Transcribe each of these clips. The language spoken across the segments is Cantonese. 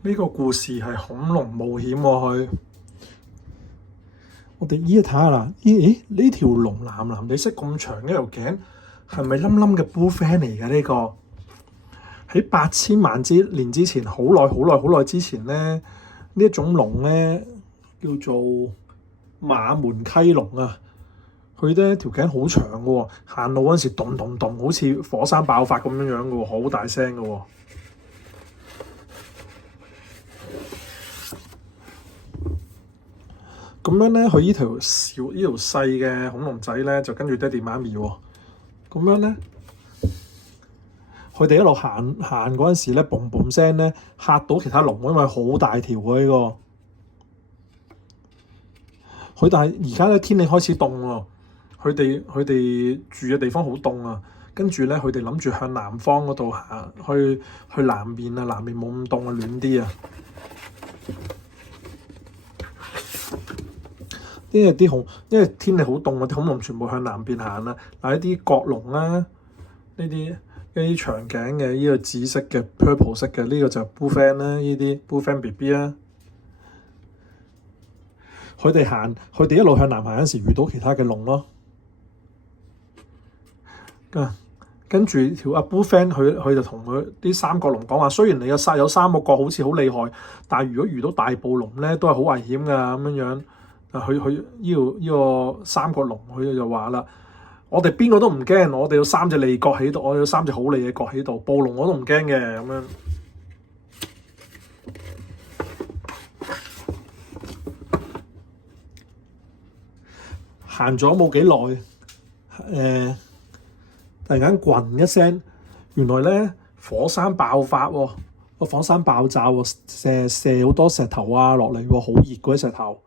呢個故事係恐龍冒險喎，我哋依家睇下啦，咦？呢條龍藍藍地色咁長嘅條頸，係咪冧冧嘅 bullfan 嚟嘅呢個？喺8000萬年之前，好耐好耐好耐之前咧，呢一種龍咧叫做馬門溪龍啊。佢咧條頸好長嘅喎，行路嗰陣時咚咚咚，好似火山爆發咁樣樣嘅喎，好大聲嘅喎。咁樣咧，佢呢條細嘅恐龍仔咧，就跟住爹哋媽咪喎。咁樣咧，佢哋一路行嗰陣時咧，嘣嘣聲咧嚇到其他龍，因為好大條喎呢個。但係而家咧天氣開始凍喎，佢哋住嘅地方好凍啊。跟住咧，佢哋諗住向南方嗰度行，去南面啊，南面冇咁凍啊，暖啲啊。因為天氣好凍啊，啲恐龍全部向南邊行啦。嗱，一啲角龍啦，呢啲長頸嘅，呢個紫色嘅 purple 色嘅，呢個就係 bullfan 啦，呢啲 bullfan BB 啦。佢哋一路向南行嗰時遇到其他嘅龍咯。跟住條阿 bullfan 佢就同佢啲三角龍講話，雖然你有三個角好似好厲害，但係如果遇到大暴龍咧，都係好危險㗎咁樣。佢呢個三角龍，佢就話啦：我哋邊個都唔驚，我哋有3隻利角喺度，我有3隻好利嘅角喺度，暴龍我都唔驚嘅咁樣。行咗冇幾耐，突然間滾一聲，原來咧火山爆發喎，個火山爆炸喎，射好多石頭啊落嚟喎，好熱嗰啲石頭。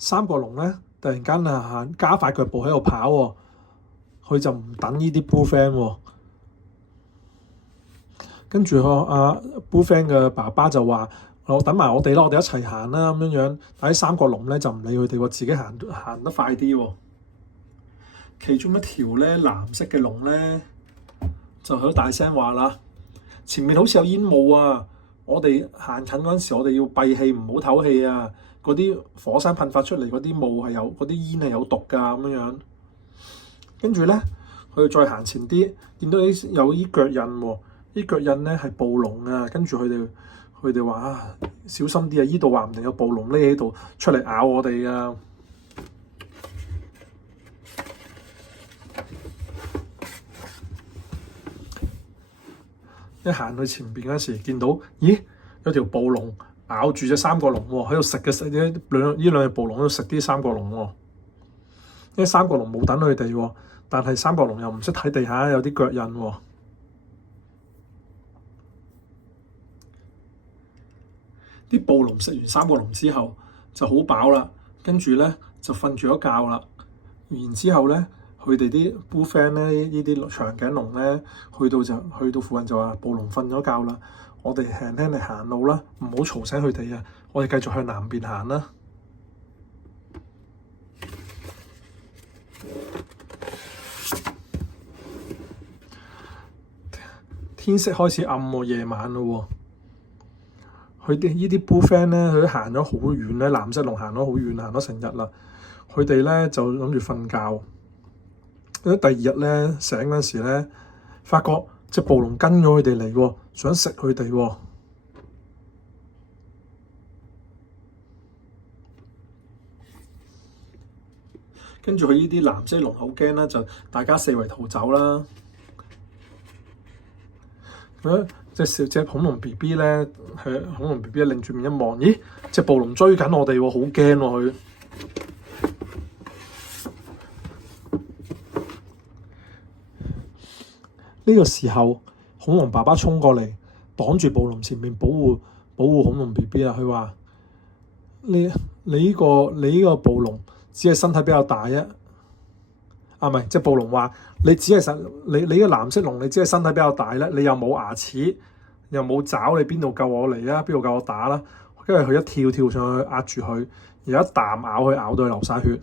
三角龍咧，突然間加快腳步喺度跑喎，佢就唔等呢啲 bullfan 喎。跟住阿 bullfan 嘅爸爸就話：我等埋我哋啦，我哋一齊行啦咁樣。但係三角龍咧就唔理佢哋喎，自己行得快啲喎。其中一條咧藍色嘅龍咧就喺度大聲話啦：前面好似有煙霧啊！我哋行近嗰陣時，我哋要閉氣，唔好唞氣啊！嗰啲火山噴發出嚟嗰啲霧嗰啲煙係有毒㗎咁樣。跟住咧，佢再行前啲，見到有啲腳印喎，啲腳印咧係暴龍啊！跟住佢哋話小心啲啊！依度話唔定有暴龍匿喺度出嚟咬我哋啊！一行去前邊嗰時，見到咦有條暴龍咬住隻三角龍喎，喺度食呢兩隻暴龍喺度食啲三角龍喎。因為三角龍冇等佢哋喎，但係三角龍又唔識睇地下有啲腳印喎。啲暴龍食完三角龍之後就好飽啦，跟住咧就瞓住咗覺啦。然之後咧，佢哋啲 bullfan 咧，呢啲長頸龍咧，去到附近就話暴龍瞓咗覺啦，我哋輕輕嚟行路啦，唔好嘈醒佢哋啊！我哋繼續向南邊行啦。天色開始暗喎，夜晚啦喎。佢哋呢啲 bullfan 咧，佢都行咗好遠咧，藍色龍行咗好遠，行咗成日啦。佢哋咧就諗住瞓覺。第二日咧醒嗰陣時咧，發覺隻暴龍跟咗佢哋嚟喎，想食佢哋喎。跟住佢呢啲藍色龍好驚啦，就大家四圍逃走啦。隻恐龍 B B 咧，恐龍 B B 擰住面一望，咦？隻暴龍追緊我哋喎，好驚喎佢。呢個時候，恐龍爸爸衝過嚟，擋住暴龍前面，保護恐龍 B B 啊！佢話：你呢個暴龍只係身體比較大啫。唔係，隻暴龍話：你個藍色龍，你只係身體比較大咧，你又冇牙齒，又冇爪，你邊度夠我嚟啊？邊度夠我打啦？跟住佢一跳上去壓住佢，然後一啖咬佢，咬到佢流晒血。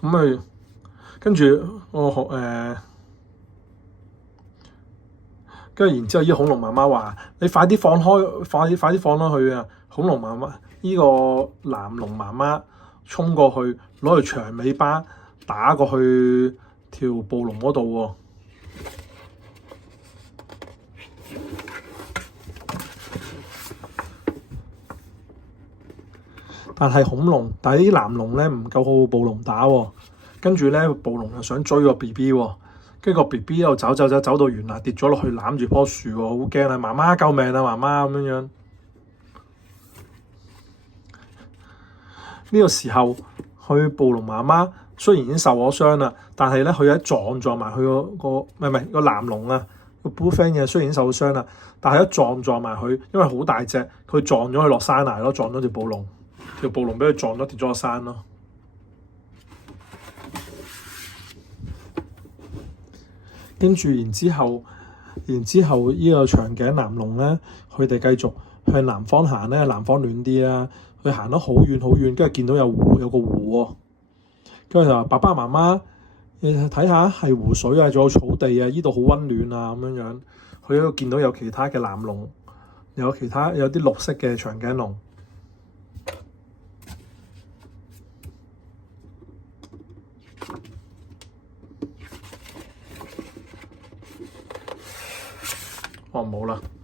咁跟住跟住然之後，呢個恐龍媽媽話：你快啲放開，快啲放開佢啊！恐龍媽媽呢個藍龍媽媽衝過去，攞條長尾巴打過去條暴龍嗰度喎。但係啲藍龍咧唔夠好暴龍打喎。跟住咧，暴龍又想追個 BB 喎。跟住個 BB 又走到懸崖跌咗落去，攬住棵樹喎，好驚啊！媽媽救命啊！媽媽咁樣。呢個時候，暴龍媽媽雖然已經受咗傷啦，但係咧佢一撞埋佢個藍龍啊，個 Bullfang 嘅雖然已經受咗傷啦，但係一撞埋佢，因為好大隻，佢撞咗佢落山崖咯，撞咗條暴龍俾佢撞咗跌咗落山咯。跟住然之後呢個長頸藍龍咧，佢哋繼續向南方行咧，南方暖啲啦。佢行得好遠好遠，跟住見到有個湖喎，跟住就話：爸爸媽媽，你睇下係湖水啊，仲有草地啊，呢度好溫暖啊咁樣。佢喺度見到有其他嘅藍龍，有啲綠色嘅長頸龍。哦，冇啦〜